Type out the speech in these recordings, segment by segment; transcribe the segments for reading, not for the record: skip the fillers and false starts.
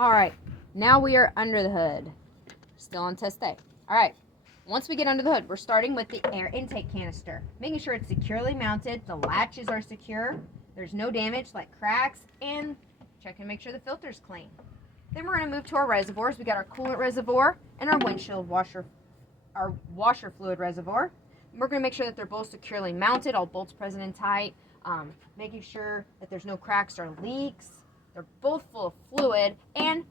Alright, now we are under the hood. Still on TestA. Alright, once we get under the hood, we're starting with the air intake canister. Making sure it's securely mounted, the latches are secure, there's no damage like cracks, and check and make sure the filter's clean. Then we're going to move to our reservoirs. We got our coolant reservoir and our windshield washer, our washer fluid reservoir. We're going to make sure that they're both securely mounted, all bolts present and tight, making sure that there's no cracks or leaks. They're both full of fluid, and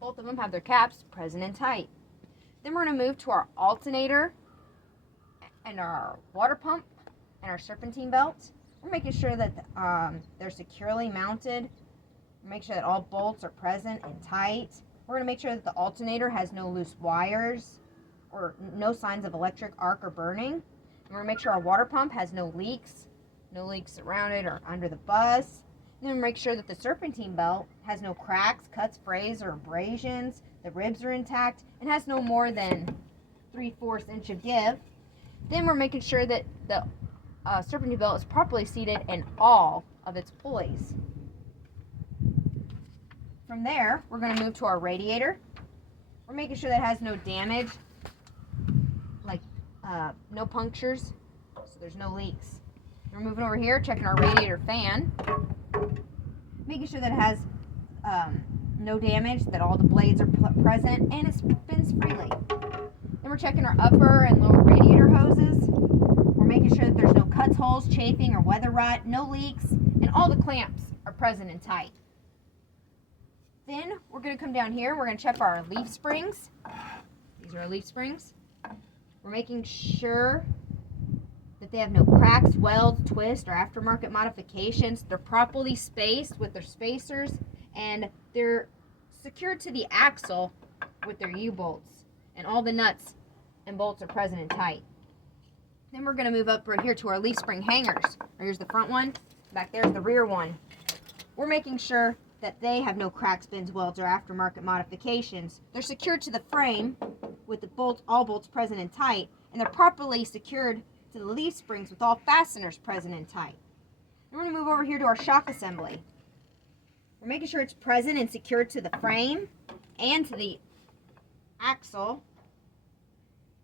both of them have their caps present and tight. Then we're going to move to our alternator and our water pump and our serpentine belt. We're making sure that they're securely mounted. Make sure that all bolts are present and tight. We're going to make sure that the alternator has no loose wires or no signs of electric arc or burning. And we're going to make sure our water pump has no leaks around it or under the bus. And then make sure that the serpentine belt has no cracks, cuts, frays, or abrasions. The ribs are intact and has no more than 3/4 inch of give. Then we're making sure that the serpentine belt is properly seated in all of its pulleys. From there, we're going to move to our radiator. We're making sure that it has no damage, like no punctures, so there's no leaks. We're moving over here, checking our radiator fan, making sure that it has no damage, that all the blades are present, and it spins freely. Then we're checking our upper and lower radiator hoses. We're making sure that there's no cuts, holes, chafing, or weather rot, no leaks, and all the clamps are present and tight. Then we're going to come down here. We're going to check our leaf springs. These are our leaf springs. We're making sure that they have no cracks, welds, twists, or aftermarket modifications. They're properly spaced with their spacers, and they're secured to the axle with their U-bolts. And all the nuts and bolts are present and tight. Then we're going to move up right here to our leaf spring hangers. Here's the front one. Back there's the rear one. We're making sure that they have no cracks, bends, welds, or aftermarket modifications. They're secured to the frame with the bolts, all bolts present and tight, and they're properly secured to the leaf springs with all fasteners present and tight. Then we're going to move over here to our shock assembly. We're making sure it's present and secured to the frame and to the axle.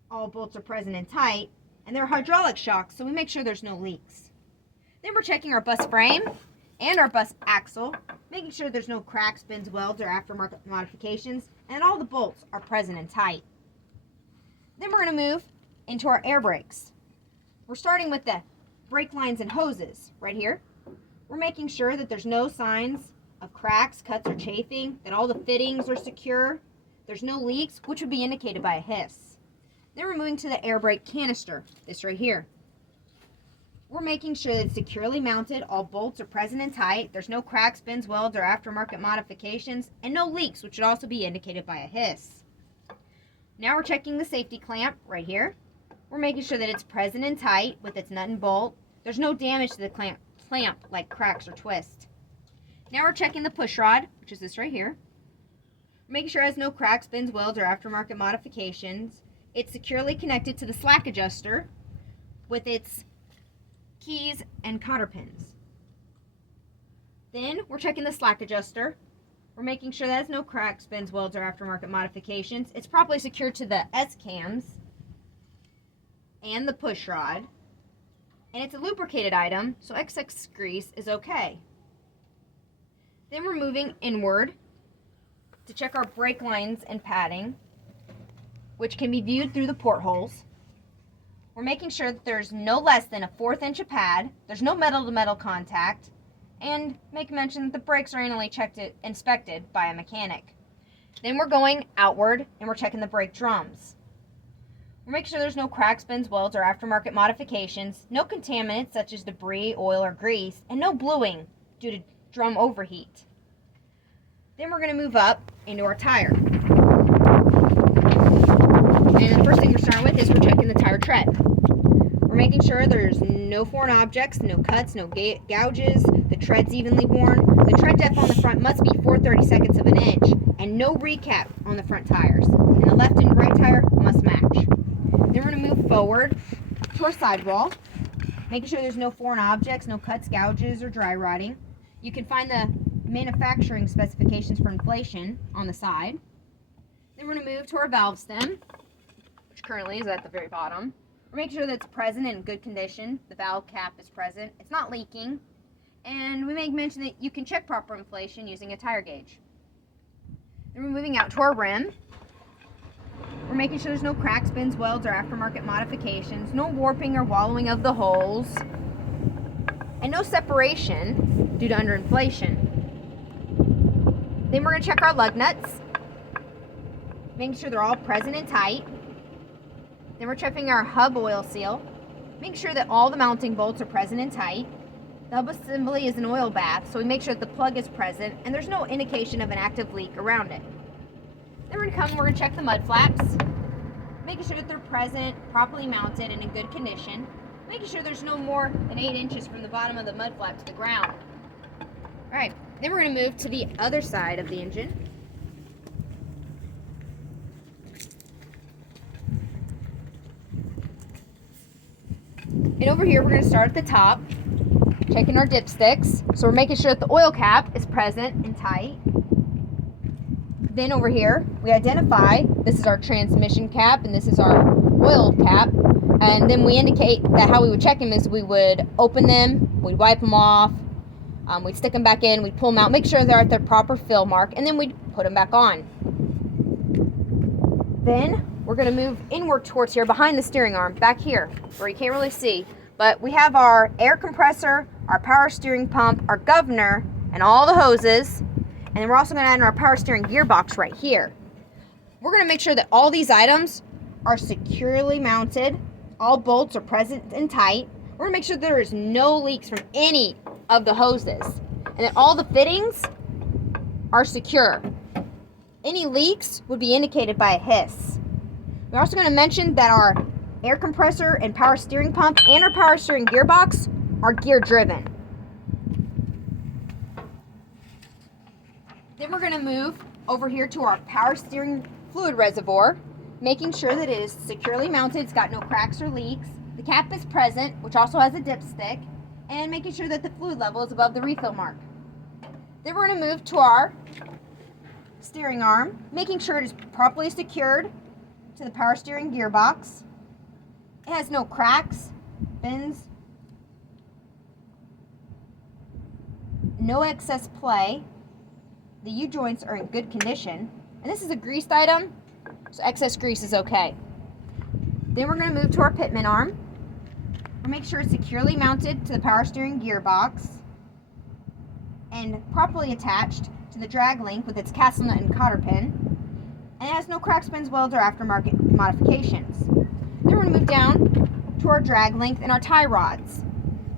All bolts are present and tight, and they're hydraulic shocks, so we make sure there's no leaks. Then we're checking our bus frame and our bus axle, making sure there's no cracks, bends, welds, or aftermarket modifications, and all the bolts are present and tight. Then we're going to move into our air brakes. We're starting with the brake lines and hoses right here. We're making sure that there's no signs of cracks, cuts, or chafing, that all the fittings are secure, there's no leaks, which would be indicated by a hiss. Then we're moving to the air brake canister, this right here. We're making sure that it's securely mounted, all bolts are present and tight, there's no cracks, bends, welds, or aftermarket modifications, and no leaks, which would also be indicated by a hiss. Now we're checking the safety clamp right here. We're making sure that it's present and tight with its nut and bolt. There's no damage to the clamp like cracks or twists. Now we're checking the push rod, which is this right here. We're making sure it has no cracks, bends, welds, or aftermarket modifications. It's securely connected to the slack adjuster with its keys and cotter pins. Then we're checking the slack adjuster. We're making sure that it has no cracks, bends, welds, or aftermarket modifications. It's properly secured to the S-cams and the push rod. And it's a lubricated item, so excess grease is okay. Then we're moving inward to check our brake lines and padding, which can be viewed through the portholes. We're making sure that there's no less than a 1/4 inch of pad, there's no metal-to-metal contact, and make mention that the brakes are annually inspected by a mechanic. Then we're going outward and we're checking the brake drums. We're making sure there's no cracks, bends, welds, or aftermarket modifications, no contaminants such as debris, oil, or grease, and no bluing due to drum overheat. Then we're going to move up into our tire. And the first thing we're starting with is we're checking the tire tread. We're making sure there's no foreign objects, no cuts, no gouges, the tread's evenly worn. The tread depth on the front must be 4/32 of an inch, and no recap on the front tires. And the left and right tire must match. Then we're going to move forward to our sidewall, making sure there's no foreign objects, no cuts, gouges, or dry rotting. You can find the manufacturing specifications for inflation on the side. Then we're going to move to our valve stem, which currently is at the very bottom. We're making sure that it's present and in good condition. The valve cap is present. It's not leaking. And we make mention that you can check proper inflation using a tire gauge. Then we're moving out to our rim. We're making sure there's no cracks, bends, welds, or aftermarket modifications, no warping or wallowing of the holes, and no separation due to underinflation. Then we're going to check our lug nuts, making sure they're all present and tight. Then we're checking our hub oil seal, making sure that all the mounting bolts are present and tight. The hub assembly is an oil bath, so we make sure that the plug is present and there's no indication of an active leak around it. Then we're going to check the mud flaps, making sure that they're present, properly mounted, and in good condition. Making sure there's no more than 8 inches from the bottom of the mud flap to the ground. Alright, then we're going to move to the other side of the engine. And over here we're going to start at the top, checking our dipsticks. So we're making sure that the oil cap is present and tight. Then over here, we identify this is our transmission cap and this is our oil cap. And then we indicate that how we would check them is we would open them, we'd wipe them off, we'd stick them back in, we'd pull them out, make sure they're at their proper fill mark, and then we'd put them back on. Then we're going to move inward towards here, behind the steering arm, back here, where you can't really see. But we have our air compressor, our power steering pump, our governor, and all the hoses. And then we're also going to add in our power steering gearbox right here. We're going to make sure that all these items are securely mounted. All bolts are present and tight. We're going to make sure there is no leaks from any of the hoses. And that all the fittings are secure. Any leaks would be indicated by a hiss. We're also going to mention that our air compressor and power steering pump and our power steering gearbox are gear driven. Then we're going to move over here to our power steering fluid reservoir, making sure that it is securely mounted, it's got no cracks or leaks. The cap is present, which also has a dipstick, and making sure that the fluid level is above the refill mark. Then we're going to move to our steering arm, making sure it is properly secured to the power steering gearbox. It has no cracks, bends, no excess play. The U-joints are in good condition. And this is a greased item, so excess grease is okay. Then we're going to move to our Pitman arm. We'll make sure it's securely mounted to the power steering gearbox and properly attached to the drag link with its castle nut and cotter pin. And it has no cracks, bends, welds, or aftermarket modifications. Then we're going to move down to our drag length and our tie rods.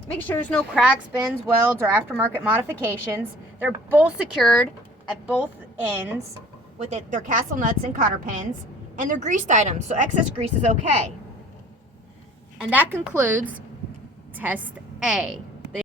Make sure there's no cracks, bends, welds, or aftermarket modifications. They're both secured at both ends with their castle nuts and cotter pins, and they're greased items, so excess grease is okay. And that concludes Test A.